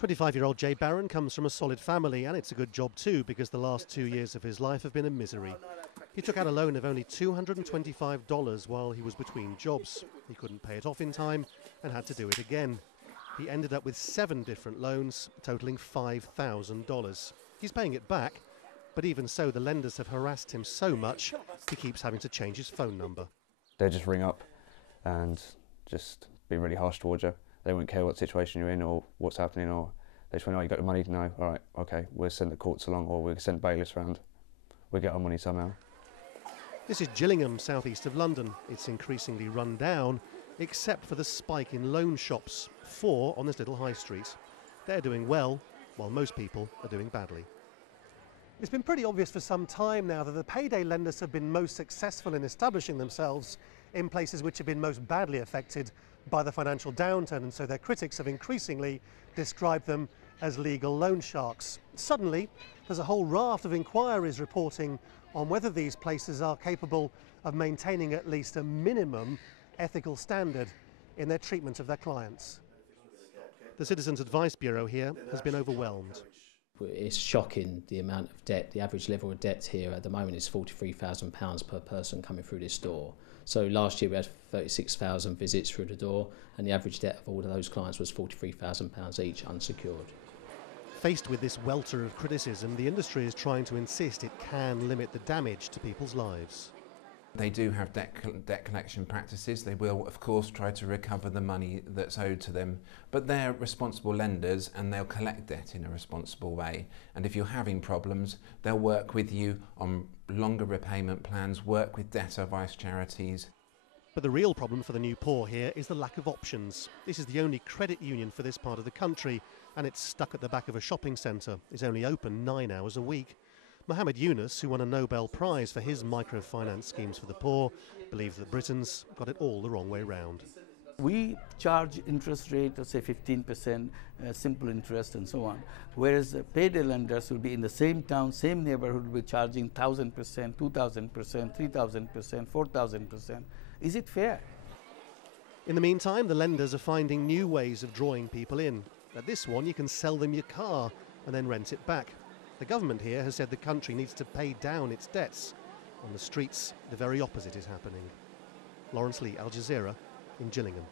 25-year-old Jay Barron comes from a solid family, and it's a good job too, because the last 2 years of his life have been a misery. He took out a loan of only $225 while he was between jobs. He couldn't pay it off in time and had to do it again. He ended up with 7 different loans, totaling $5,000. He's paying it back, but even so, the lenders have harassed him so much, he keeps having to change his phone number. They just ring up and just be really harsh towards you. They won't care what situation you're in or what's happening, or they just went, oh, you got the money? No, all right, okay, we'll send the courts along, or we'll send bailiffs round. We'll get our money somehow. This is Gillingham, southeast of London. It's increasingly run down, except for the spike in loan shops, 4 on this little high street. They're doing well, while most people are doing badly. It's been pretty obvious for some time now that the payday lenders have been most successful in establishing themselves in places which have been most badly affected by the financial downturn, and so their critics have increasingly described them as legal loan sharks. Suddenly, there's a whole raft of inquiries reporting on whether these places are capable of maintaining at least a minimum ethical standard in their treatment of their clients. The Citizens Advice Bureau here has been overwhelmed. It's shocking the amount of debt. The average level of debt here at the moment is £43,000 per person coming through this door. So last year we had 36,000 visits through the door, and the average debt of all of those clients was £43,000 each, unsecured. Faced with this welter of criticism, the industry is trying to insist it can limit the damage to people's lives. They do have debt collection practices. They will, of course, try to recover the money that's owed to them. But they're responsible lenders, and they'll collect debt in a responsible way. And if you're having problems, they'll work with you on longer repayment plans, work with debt advice charities. But the real problem for the new poor here is the lack of options. This is the only credit union for this part of the country, and it's stuck at the back of a shopping centre. It's only open 9 hours a week. Muhammad Yunus, who won a Nobel Prize for his microfinance schemes for the poor, believes that Britons got it all the wrong way round. We charge interest rate of say 15%, simple interest and so on, whereas payday lenders will be in the same town, same neighborhood, will be charging 1,000%, 2,000%, 3,000%, 4,000%. Is it fair? In the meantime, the lenders are finding new ways of drawing people in. At this one, you can sell them your car and then rent it back. The government here has said the country needs to pay down its debts. On the streets, the very opposite is happening. Lawrence Lee, Al Jazeera, in Gillingham.